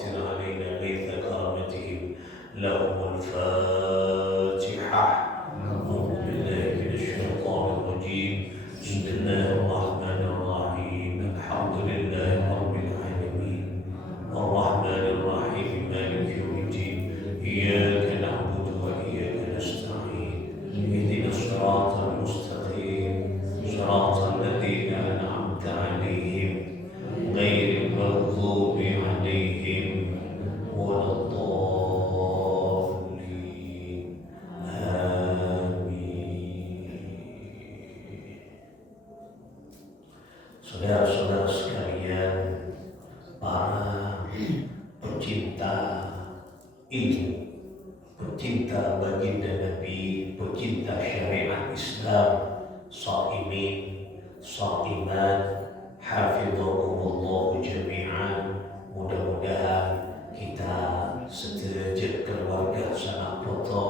وأمطر علينا غيث كرامتهم لهم الفاتحة. أعوذ بالله من الشيطان الرجيم. بسم الله الرحمن الرحيم. الحمد لله رب العالمين الرحمن الرحيم مالك يوم الدين إياك نعبد وإياك نستعين اهدنا الصراط المستقيم صراط الذين أنعمت عليهم غير المغضوب عليهم ولا الضالين آمين. Saudara-saudara sekalian, para pecinta ilmu, pecinta baginda Nabi, pecinta syariat Islam, shaimin, shaimat, hafizahumullah jami'an. Mudah-mudahan kita sederajat keluarga sanak foto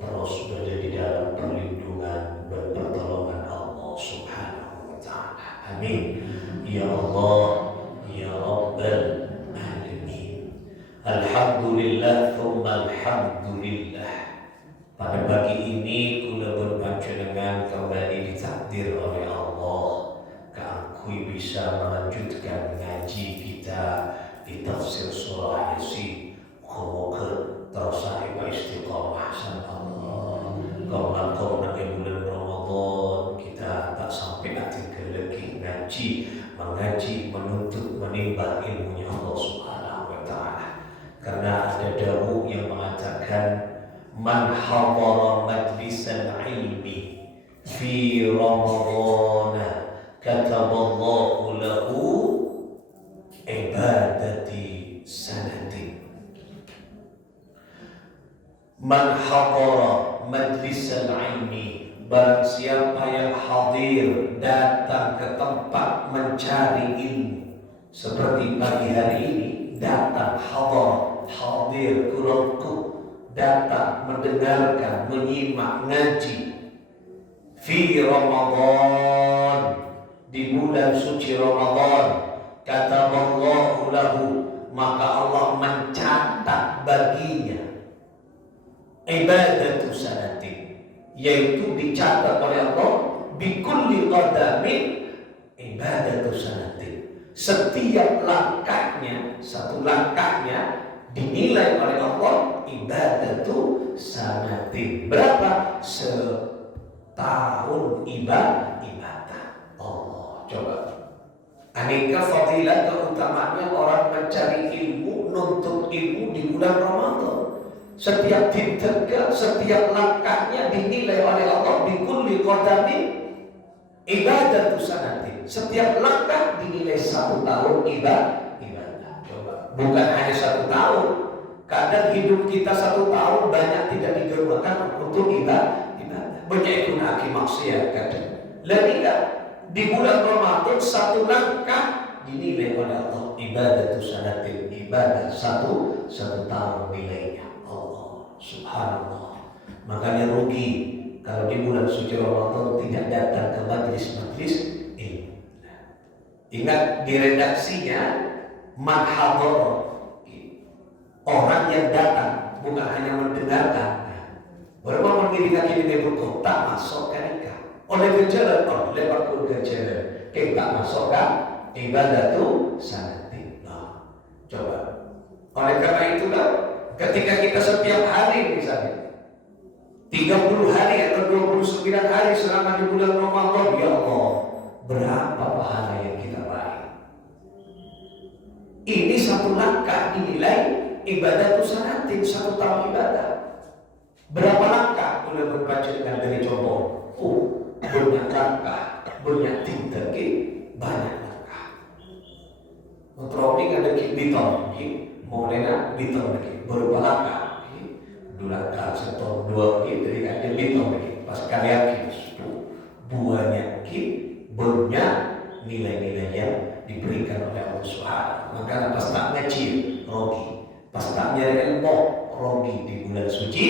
terus berada di dalam perlindungan dan pertolongan Allah Subhanahu wa ta'ala. Amin. Ya Allah, ya Rabbal Alamin. Alhamdulillah thumma alhamdulillah. Pada pagi ini kula berpanjenengan kembali ditakdir oleh Allah keangkui bisa melanjutkan ngaji kita di tafsir surah Yasin. Moga terus sahiba istiqomah san Allah. Kau nak bulan Ramadan kita tak sampai hati lagi ngaji, mengaji, menuntut, menimba ilmunya Allah Subhanahu wa ta'ala. Karena ada dawuh yang mengatakan man hadara majlisal ilmi fi Ramadhan kataballahu lahu ibadati sanatin. Man hadara majlisal ilmi, barang siapa yang hadir datang ke tempat mencari ilmu seperti pagi hari ini, datang hadir kulungku, datang mendengarkan, menyimak ngaji fi Ramadan, di bulan suci Ramadan, kataballahu lahu, maka Allah mencatat baginya ibadatu sanatin, yaitu dicatat oleh Allah bikulli qadamin ibadatu sanatin. Setiap langkahnya, satu langkahnya dinilai oleh Allah ibadatu sanatin. Berapa? Setahun ibadah Allah. Coba aneka fadilah keutamaannya orang mencari ilmu, nuntut ilmu di bulan Ramadan. Setiap tindakan, setiap langkahnya dinilai oleh Allah bikulli qadamin ibadatu sanatin. Setiap langkah dinilai 1 tahun ibadah. Coba, bukan hanya 1 tahun. Kadang hidup kita 1 tahun banyak tidak digunakan untuk ibadah. Banyak ikut aki maksiat kadang. Lain di bulan Ramadan 1 langkah dinilai oleh Allah ibadatu sanatin, ibadah 1 tahun nilainya. Allah subhanallah. Makanya rugi kalau di bulan suci Ramadan tidak datang ke majlis-majlis ilmu. Ingat di redaksinya man hadara, orang yang datang, bukan hanya mendengarkan. Berapa mengiringan ini berkata tak masuk kan? Oleh gejala, oleh waktu gejala, kita masukkan ibadah itu sanatin. Nah, coba. Oleh karena itulah, ketika kita setiap hari misalnya 30 hari atau 29 hari selama di bulan Ramadan, ya Allah, berapa pahala yang kita raih? Ini 1 langkah dinilai ibadah itu sanatin, 1 tahun ibadah. Berapa langkah boleh berbaca dengan dari contoh? Banyak langkah, banyak tingkat, banyak langkah. Untuk ada bitong, mulai bitong lagi, berapa langkah? 2 langkah, 1, 2, dari ada bitong lagi. Pas kalian banyak, banyak nilai-nilai yang diberikan oleh Allah Subhanahu. Maka pas tak ngecil, rogi. Pas tak nyari ilmu, rogi di bulan suci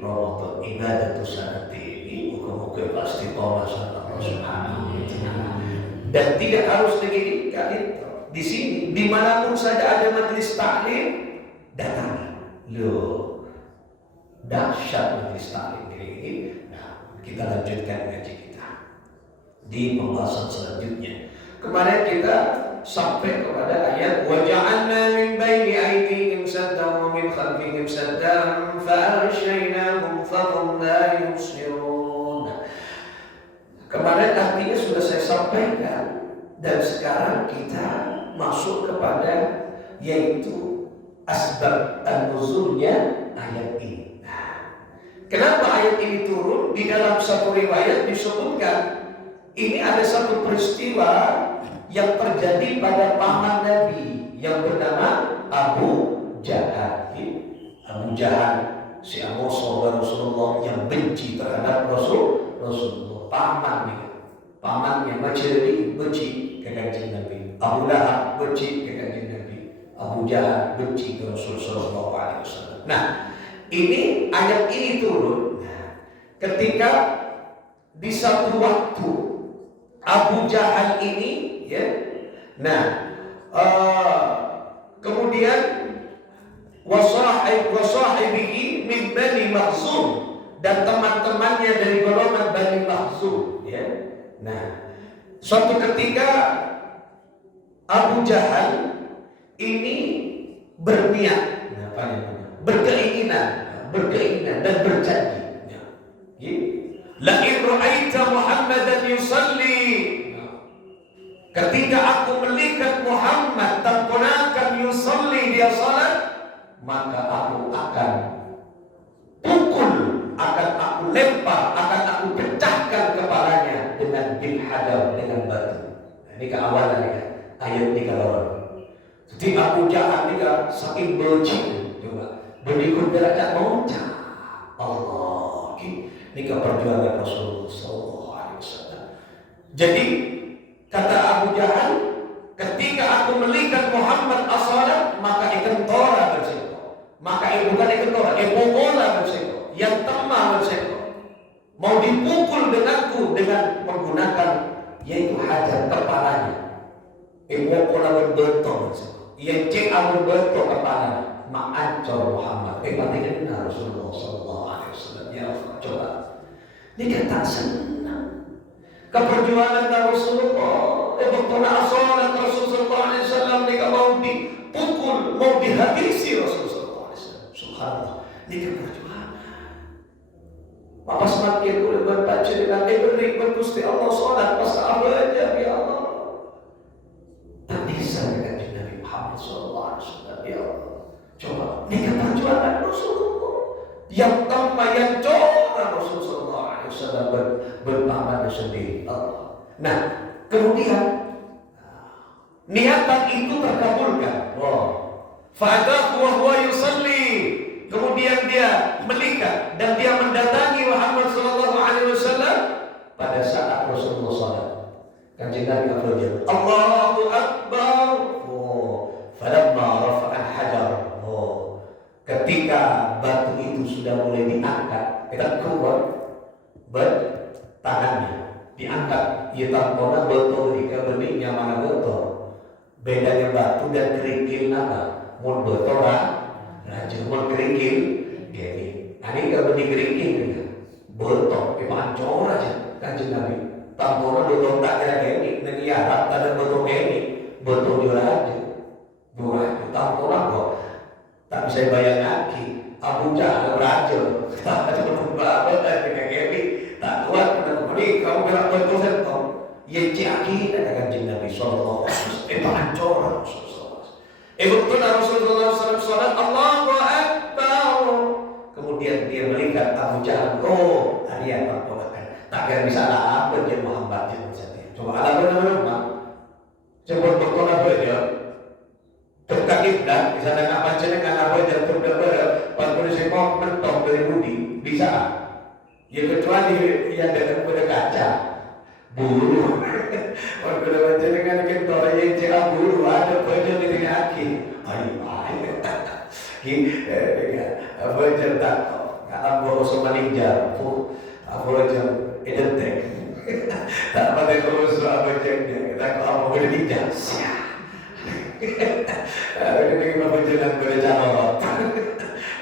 Ramadan. Ibadah sanatin ini muka-muka pasti Allah Subhanahu wa ta'ala. Dan tidak harus di sini, dimanapun saja ada majlis taklim, datangi. Loh, dahsyat majelis taklim ini. Nah, kita lanjutkan ngaji kita di pembahasan selanjutnya. Kemarin kita sampai kepada ayat wa ja'alna min baini aydihim saddan wa min khalfihim saddan fa aghshaynahum fa hum la yubsirun. Kemarin artinya sudah saya sampaikan, dan sekarang kita masuk kepada yaitu asbab an-nuzulnya ayat ini. Nah, kenapa ayat ini turun? Di dalam satu riwayat disebutkan ini ada satu peristiwa yang terjadi pada paman Nabi yang bernama Abu Jahal. Abu Jahal si musuh Rasulullah yang benci terhadap Rasulullah. Pamannya benci ke kanjeng Nabi. Abu Lahab benci ke kanjeng Nabi. Abu Jahal benci ke Rasulullah SAW. Nah, ini ayat ini turun ketika di satu waktu Abu Jahal ini, ya. Nah, kemudian wasahibihi min Bani Makhzum, dan teman-temannya dari golongan Bani Makhzum, ya. Nah, suatu ketika Abu Jahal ini berniat, berkeinginan dan berjanji, ya. La in ra'aita Muhammadan yusalli, ketika aku melihat Muhammad tamponakan yusalli, dia salat, maka aku akan pukul, akan aku lempar, akan aku pecahkan kepalanya dengan bilhadar, dengan batu. Nah, ini keawalan ya, ayat ini kalau jadi Abu Jahal ini saking benci, coba berikut derajat loncat Allah. Ini perjuangan Rasulullah SAW. Jadi kata Abu Jahal, ketika aku melihat Muhammad as-salat, maka ikentora berseko, maka bukan ikentora, bola berseko, yang temah berseko, mau dipukul denganku dengan menggunakan yaitu hajar kepalanya. Bola berbetul berseko, yang cek amun betul kepala, ma'ancor Muhammad. Mati kena Rasulullah SAW. Ya Allah, coba. Ini tak senang keperjuangan Rasulullah. Betul asalan Rasulullah SAW ini mau dipukul, mau dihabisi Rasulullah SAW. Subhanallah, ini keperjuangan. Bapak semakin boleh berbaca dengan beri berkusti Allah sholat pas aja ya Allah. Tak bisa dengan Nabi Muhammad SAW. Ya Allah, coba ini keperjuangan Rasulullah yang tambah yang coba Rasulullah SAW berpaman sendiri. Nah, kemudian niatan itu terkabulkan. Fa'adahu wa huwa yusalli. Kemudian dia melihat dan dia mendatangi Muhammad SAW pada saat Rasulullah SAW. Kanjeng Nabi berfirman, Allahu Akbar. Falamma rafa'a al-hajar. Ketika batu itu sudah mulai diangkat, kita keluar tangannya diangkat, ia tampona betul jika beningnya mana betul. Bedanya batu dan kerikil nama, mun betul raja, mun kerikil gini. Ini kalau benih kerikil betul, pancor aja kanjeng Nabi. Tampona betul tak kira gini, nanti Arab tak ada betul gini, betul juga aja. Dua tampona kok. Tak bisa bayang lagi Abu Jahal raja, tak berubah dengan Gaby, tak kuat dengan ini. Kamu bilang betul betul, ya jadi ada kanjeng Nabi Sallallahu Alaihi Wasallam. Pancor Rasulullah. Betul Rasulullah SAW. Allahu Akbar. Kemudian dia melihat Abu Jahal. Oh, dia apa? Tak kira bisa apa dia Muhammad jadi. Coba ada benar-benar. Coba betul apa dia? Tukang ibdah, bisa dengan apa jenis dengan apa yang terdapat pada polisi mau mentok dari budi bisa. Ya kecuali yang datang pada kaca bulu. Kalau pada jenis dengan kentor yang cerah bulu ada baju di tengah kaki. Ayo, apa cerita? Alam bawa sama ninja, apa aja identik. Tak pada kalau suara bacanya, kita kalau apa boleh ninja. Ini pembentukan berjalan.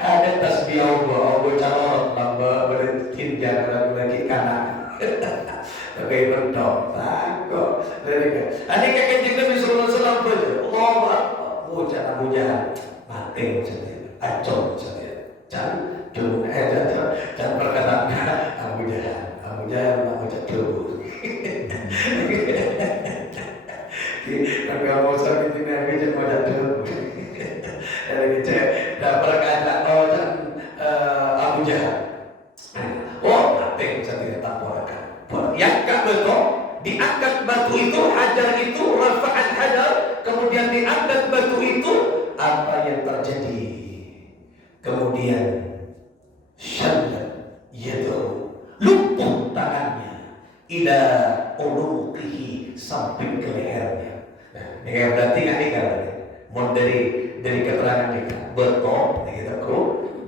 Ada tasbih Allah calon lamba bertinjak lagi kanan. Oke berdok, takut. Ini kakek juga disuruh selam saja. Allah, bocah Abu Jahal mati saja, acung saja. Jangan perkataan Abu Jahal mau jatuh. Tapi kalau sakit ini Nabi jangan jatuh. Dan perkataan Abu Jahal. Oh, mati saja tak porakan. Yang betul diangkat batu itu, hajar itu, rafa'an hajar, kemudian diangkat batu itu, apa yang terjadi? Kemudian syallat yadahu, lumpuh tangannya, ila unuqihi, sampai ke lehernya. Nah, ini berarti nggak nih kalau mau dari keterangan kita betul,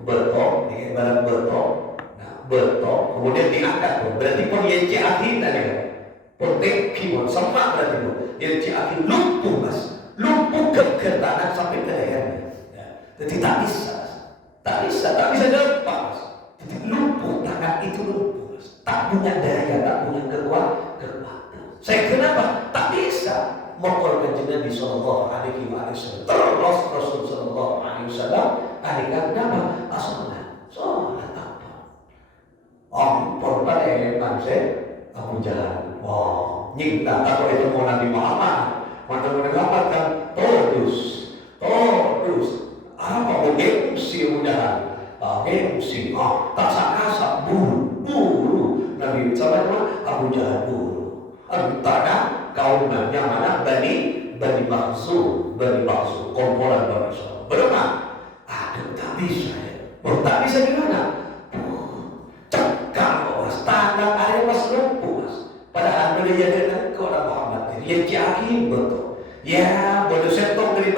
betul, ini barang betul. Betul, kemudian diangkat, berarti pun yang ciakin tadi, potek kiwon, semak berarti pun yang ciakin lumpuh mas, lumpuh ke tangan sampai ke lehernya. Jadi tak bisa dampak mas. Jadi lumpuh tangan itu lumpuh mas, tak punya daya, tak punya kekuatan. Saya kenapa? Tak bisa mengukurkan Nabi Sallallahu Alaihi Wasallam. Terus Rasul Sallallahu Alaihi Wasallam ahlikan nama as-salat. Ampun pada manusia Abu Jahal. Wah, nyinta kalau itu mau Nabi Muhammad, maka mendapatkan terus. Apa gengsi Abu Jahal? Gengsi. Tak sakasa buru. Nabi sama Abu Jahal buru. Antara kaumnya yang mana Bani Makhzum, kumpulan Bani Makhzum. Berapa? Tak bisa ya. Tak bisa gimana? Tangan ada mas lumpuh mas. Padahal boleh jadi engkau orang Muhammad yang yakin betul. Ya boleh setong dari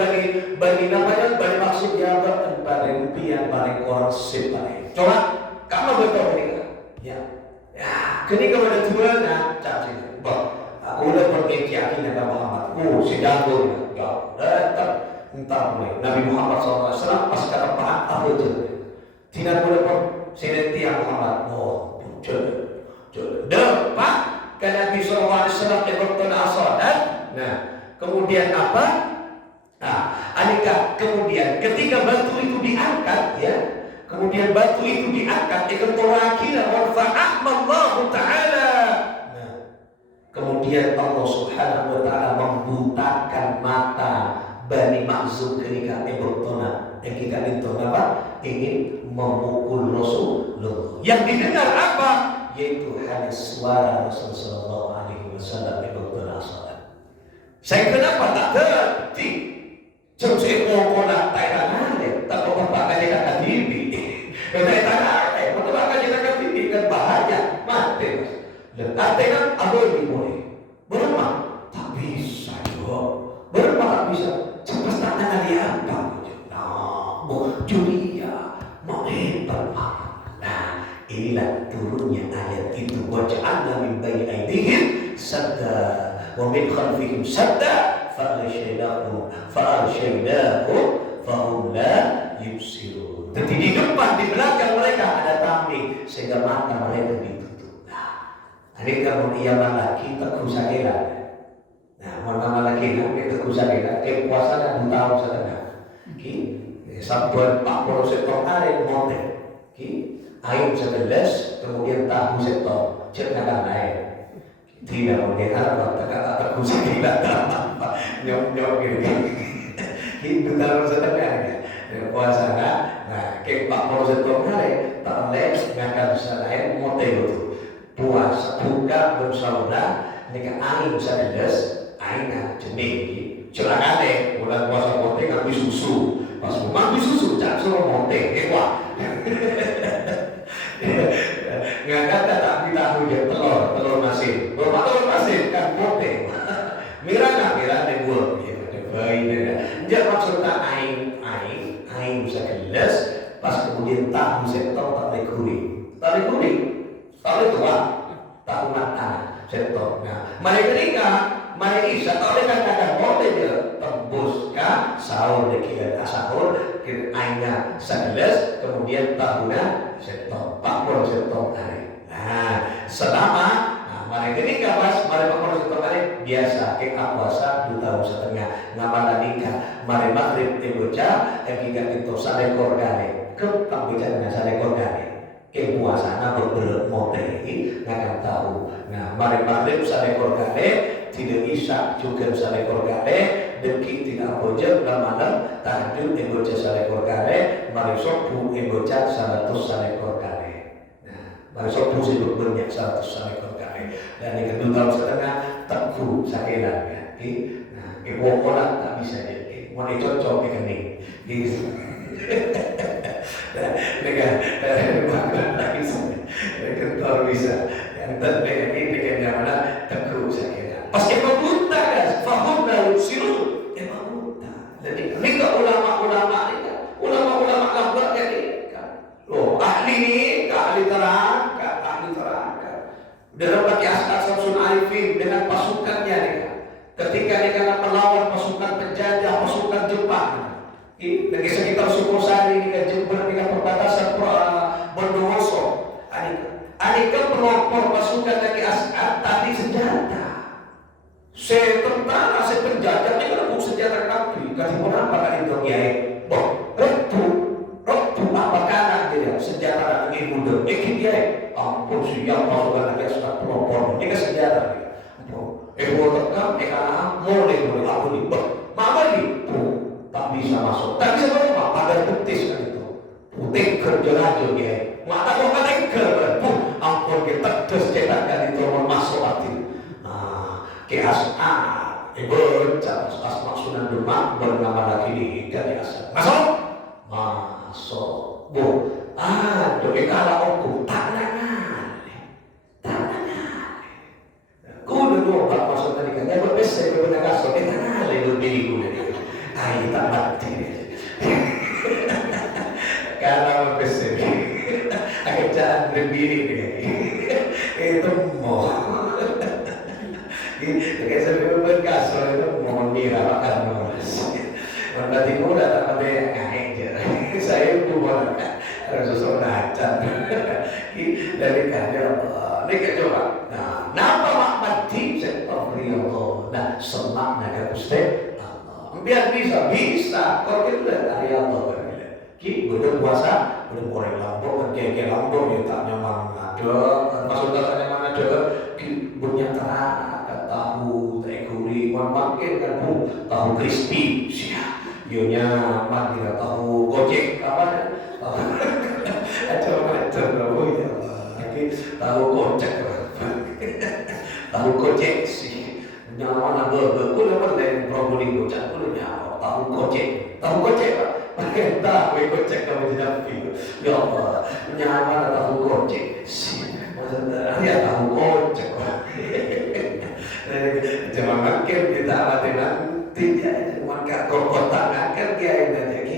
bagi namanya bagi maksud ya paling impian paling orang paling. Coba kamu betul ini ya. Kini kamu ada dua nak cakap bah. Aku udah pergi yakin dengan Muhammad. Si jago ya. Entah mulai Nabi Muhammad SAW pas kata apa itu? Tidak boleh pun senantiasa Muhammad. Depan ke Nabi SAW yang salat. Nah, kemudian apa? Kemudian ketika batu itu diangkat, ya, kemudian batu itu diangkat, wa fa'ahmallahu ta'ala. Nah, kemudian Allah Subhanahu wa ta'ala membutakan mata Bani Makhzum ketika bertona. Ketika bertona apa? Ingin memukul Rasulullah. Yang didengar apa? Yaitu hanya suara Rasulullah Sallallahu Alaihi Wasallam yang bertona salat. Saya kenapa tak terti? Jangan saya mau nak tayang ada, tak mau bapak kaji nak TV. Tayang ada, mau bapak kaji nak TV kan bahaya, mati. Dan artinya apa yang boleh? Berapa? Tak bisa yo. Berapa tak bisa? Cepat tangan dia apa? Julia menghebat banget. Nah, inilah turunnya ayat itu. Waja'alna min bayni aydihim sadda wa min khalfihim sadda fa'arshaynahum fahum la yubsirun. Jadi di depan, di belakang mereka ada tameng sehingga mata mereka ditutup. Nah, ini kalau ia laki tak usah elak. Nah, mana laki nak tak usah elak. Puasa dan tahun setengah. Sabuan 40 sektor ada monte. Ayam 11, kemudian tahu sektor cernakan air. Tidak boleh harap kata-kata kusah tidak apa nyok gitu. Itu tahu setengah. Puasa nah ke 40 sektor ada tak boleh ngangkat selain monte itu. Puasa buka bersaudara dengan ayam 11, ayam jenis. Celaka deh, bulan puasa monte ngambil susu. Pas ngambil susu, jangan suruh monte, wah. Nggak kata tak ditahu dia telur masin. Berapa telur masin kan monte. Mirana gue. Dia maksudnya aing bisa kelas. Pas kemudian tahu sektor tak kuring. Tak tua, tahu mata sektor. Nah, mereka nikah, mereka isya, tak boleh katakan monte dia tembus. suka sahur dekian sahur aina 11 kemudian tahunnya setong 40 setong hari. Nah, selama mari ini kawas mari 40 setong hari biasa ke puasa 2 tahun setengah ngamal nikah mari maghrib bocah giga itu salekor gale ke pambicara salekor gale ke puasa na bermote ngakan tahu. Nah, mari maghrib salekor gale tidak isya juga salekor gale deki tidak bojel malam tahajud bocah salekor gale mari sopu bocah 100 salekor gale. Nah, mari sopu sibuk banyak 100 salekor gale dan ini kedua tahun setengah teku sakelan ya. Nah, orang tak bisa jadi mau dicocok di kening gitu. Mereka bisa yang terbaik ini dengan mana teku sakelan pas emang buta kan faham dan siru emang buta. Jadi ini ulama-ulama ini ulama-ulama kabar jadi loh ahli ini ahli terang dalam bagi asal Samsul Arifin dengan pasukannya nih ketika dia melawan pasukan penjajah pasukan Jepang di sekitar Sukosari dengan Jember dengan perbatasan Bondowoso Anika pelopor pasukan dari As'ad tadi senjata tentara penjajah ini kan bukan senjata kapi kasih pun apa kan itu kiai Rotu apa kanan dia senjata lagi muda kiai ampun siap pasukan dari As'ad pelopor ini kan senjata dia tekan kalah mulai aku nih mama nih tak bisa masuk tak bisa masuk pada betis kan itu putih kerja aja kiai mata kok kan ampun kita terus cetak kan itu masuk hati ke As'ad bocah Asma Sunan Demak bernama lagi di ikan As'ad masuk bu aduh kalah aku tangan kudu dulu bak masuk tadi kan ya berbeza berbeda kasut tangan lebih dulu ayo tak mati karena berbeza akhir jalan berdiri itu mau kayak sebelum berkasur itu mohon mira makan mas berarti muda tak pada ngajar saya bukan harus sosok nacan dari kader ini coba nah napa makmati Allah nah semakna ke Gusti Allah biar bisa kalau kita dari Allah ki udah puasa udah goreng lambung kayak lambung ya tak nyaman ada maksud katanya mana ada punya terang tahu teguri wan makin kan tahu crispy siap yonya mati tahu gojek apa macam ya lagi tahu gojek tahu gojek sih nyawa naga aku dapat dari Probolinggo cak aku nyawa tahu gojek tahu gojek pakai tahu gojek kamu jadi ya Allah nyawa tahu gojek sih maksudnya ya tahu gojek jangan makin kita amati nanti ya cuma kota ngakar dia yang jadi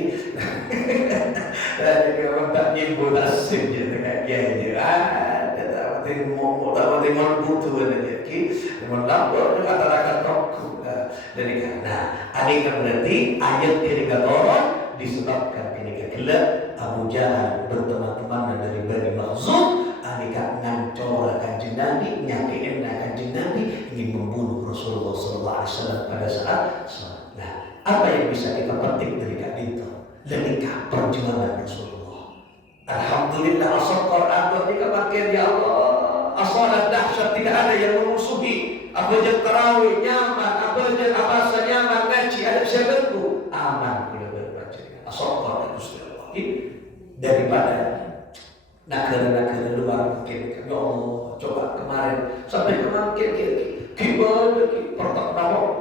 dari kalau tak nyimbu nasib jadi kayak dia ada tawatin mau tawatin mau butuh ada jadi mau lapor kata-kata tokoh dari karena adik berarti ayat ketiga orang disebabkan ini kegelap Abu Jahal berteman-teman dari Bani Makhzum adik ngancor kanjeng Nabi nyakitin kanjeng Nabi ingin membunuh Rasulullah SAW pada saat sholat. Nah, apa yang bisa kita petik dari kak itu? Dari perjuangan Rasulullah. Alhamdulillah asal Quran ketika makin ya Allah asalat dahsyat tidak ada yang memusuhi apa aja tarawih nyaman apa aja abasa nyaman ngaji ada siapapun aman bila berbaca asal Quran Gusti Allah daripada negara-negara luar mungkin ya Allah coba kemarin sampai kemarin gimana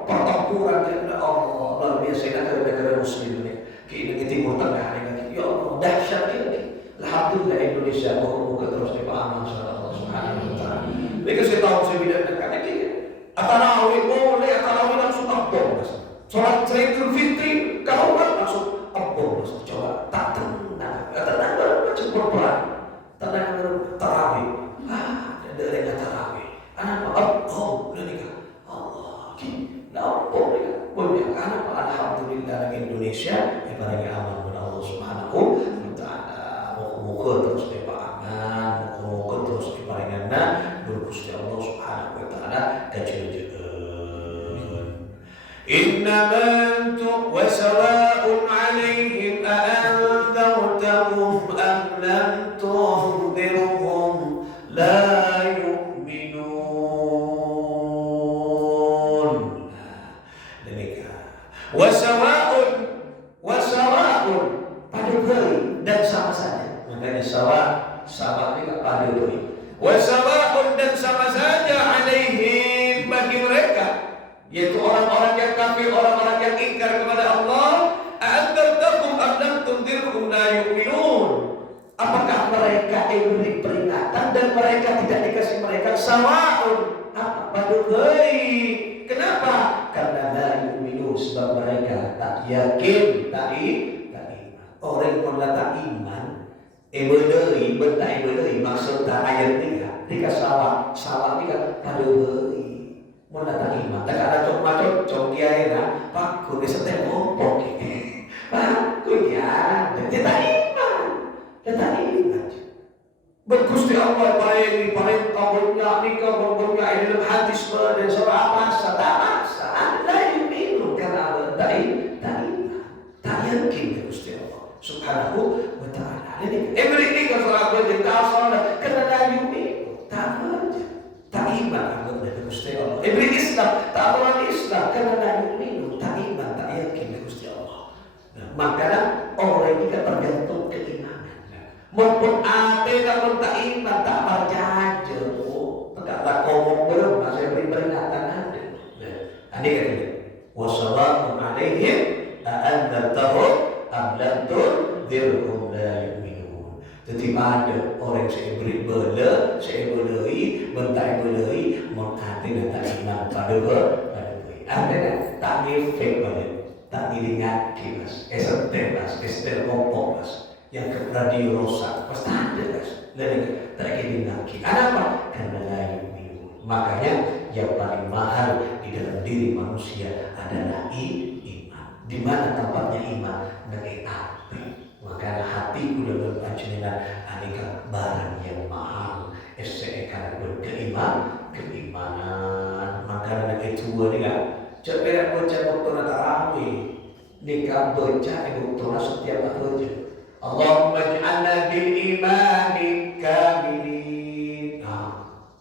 pertempuran ya Allah luar biasa negara-negara muslim ini di Timur Tengah ini ya Allah dahsyat ini alhamdulillah Indonesia muka terus dipahami insyaallah subhanahu wa taala mereka saya tahu saya tidak dekat ini tarawih boleh tarawih langsung abdul sholat Idul Fitri kalau langsung abdul coba tak tenang macam perempuan tenang tarawih dari tarawih anak Allah dari Allah boleh anak alhamdulillah Subhanahu wa taala kajejeun. Innama antum wa sawa'un 'alaihim a anzartahum am lam tunzirhum la yu'minun. Demikian. Wa sawa'un pada beri dan sama saja. Makanya sama ini tak pada beri. Wa sawa'un dan sama saja 'alaihim bagi mereka, yaitu orang-orang yang kafir, orang-orang yang ingkar kepada Allah. A'anzartahum am lam tunzirhum la yu'minun. Apakah mereka diberi peringatan dan mereka tidak dikasih mereka sawa'un pada beri. Kenapa? Karena la yu'minun, sebab mereka tak yakin, tak iman. Orang yang tak iman beuleuy bentai beuleuy maksud ayat ni dika sawah ni kan pada beuleuy mun tak iman tak ada cok kiai na pak ku disete ngompok pak ku ya tak iman Gusti Allah paling kaburnya ni kaburnya dalam hadis dan surah apa la yu'minu karena tak iman tak yakin Gusti Allah Subhanahu wa ta'ala. Ini kan sahabat yang tak salah karena la yu'minu tak iman kepada Gusti Allah. Islam tak orang Islam karena la yu'minu tak iman tak yakin kepada Gusti Allah. Makanya orang ini tergantung keimanan. Maupun ada yang tak iman tak percaya, tak ngomong belum masih beri peringatan ada. Ini kata wassalatu alaihim a'anzartahum am lam tunzirhum la yu'minun. Jadi ada orang saya beri bela, saya beuleuy, bentai beuleuy, mun ate tak iman pada beri. Ada tak ngefek balik, tak ngiringat kipas, estel kompok mas. Yang ke radio rosak pasti ada guys, dan tak kira lagi. Kenapa? Karena la yu'minun. Makanya yang paling mahal di dalam diri manusia adalah iman. Di mana tempatnya iman? Dengan hati. Maka hati udah berpanjenengan aneka barang yang mahal. Esekan keimanan. Maka anak itu ni kan. Cepet baca waktu tarawih. Nikah baca waktu setiap baca. Allahumma ij'alna bil imani kamilin.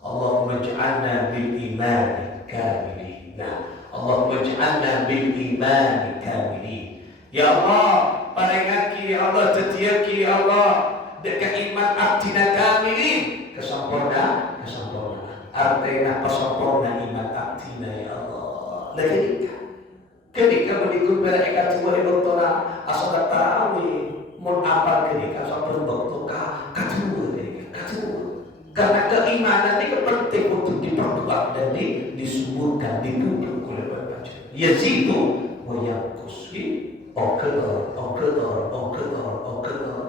Allahumma ij'alna bil imani kamilin. Allahumma ij'alna bil imani kamilin. Ya Allah, paringaki ya Allah, tetiaki ya Allah, dekat iman aktina kamilin, kesempurnaan. Artinya kesempurnaan iman aktina ya Allah. Lagi ketika berikut mereka tua bertolak asal tarawih. Mun apa ketika sampai waktu kedua karena keimanan ini penting untuk diperkuat dan disuburkan dipupuk oleh Bapak. Yazidu wa yanqusi okedor.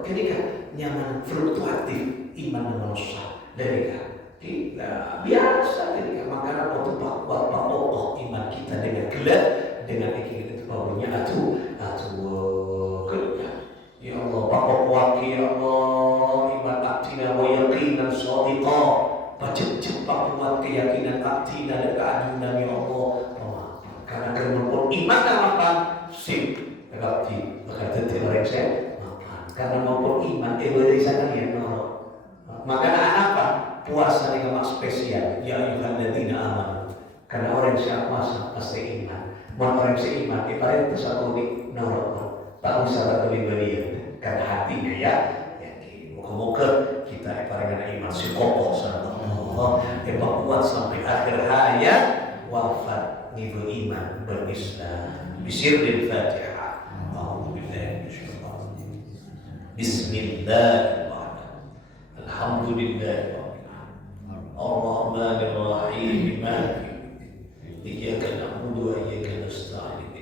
Ketika nyaman fluktuatif iman manusia dari biasa ketika makanan untuk bapak iman kita dengan gelap dengan itu baunya atuh ya Allah, Bapak Waki ya Allah, iman aktina wa yaqinan shadiqa. Pacet-cet Bapak kuat keyakinan aktina dan keadunan ya Allah. Karena kemudian iman dan makan sip berarti berkata tidak saya makan. Karena maupun iman dari sana yang norok. Makanya apa? Puasa dengan mak spesial. Ya ayyuhalladzina amanu. Karena orang yang puasa pasti iman. Orang yang seiman ibarat satu di norok. Tak usah beli-belian karena hatinya ya. Moga-moga kita ibaratkan iman si kokoh sama Allah, kuat sampai akhir hayat, wafat nibu iman berislam. Bisiril Fatihah. Bismillahirrahmanirrahim. Alhamdulillah. Ar-Rahmanir Rahim. Iyyaka na'budu wa iyyaka nasta'in.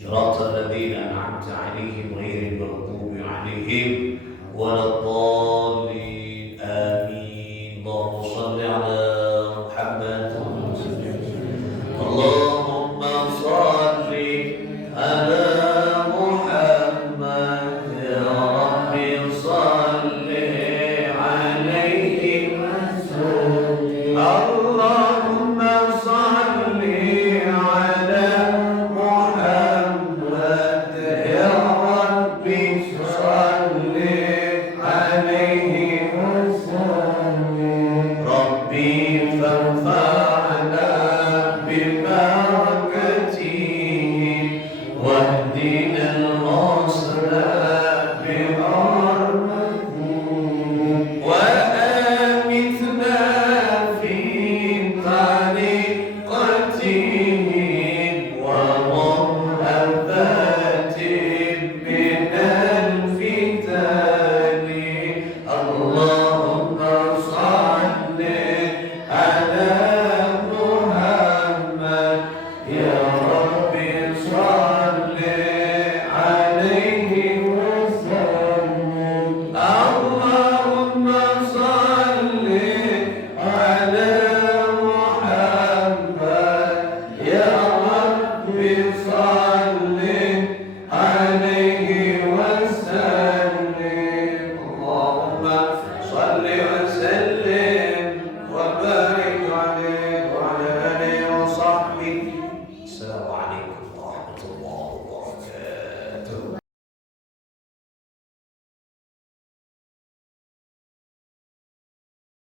صراط الذين أنعمت عليهم غير المغضوب عليهم ولا الضالين آمين. اللهم صل على محمد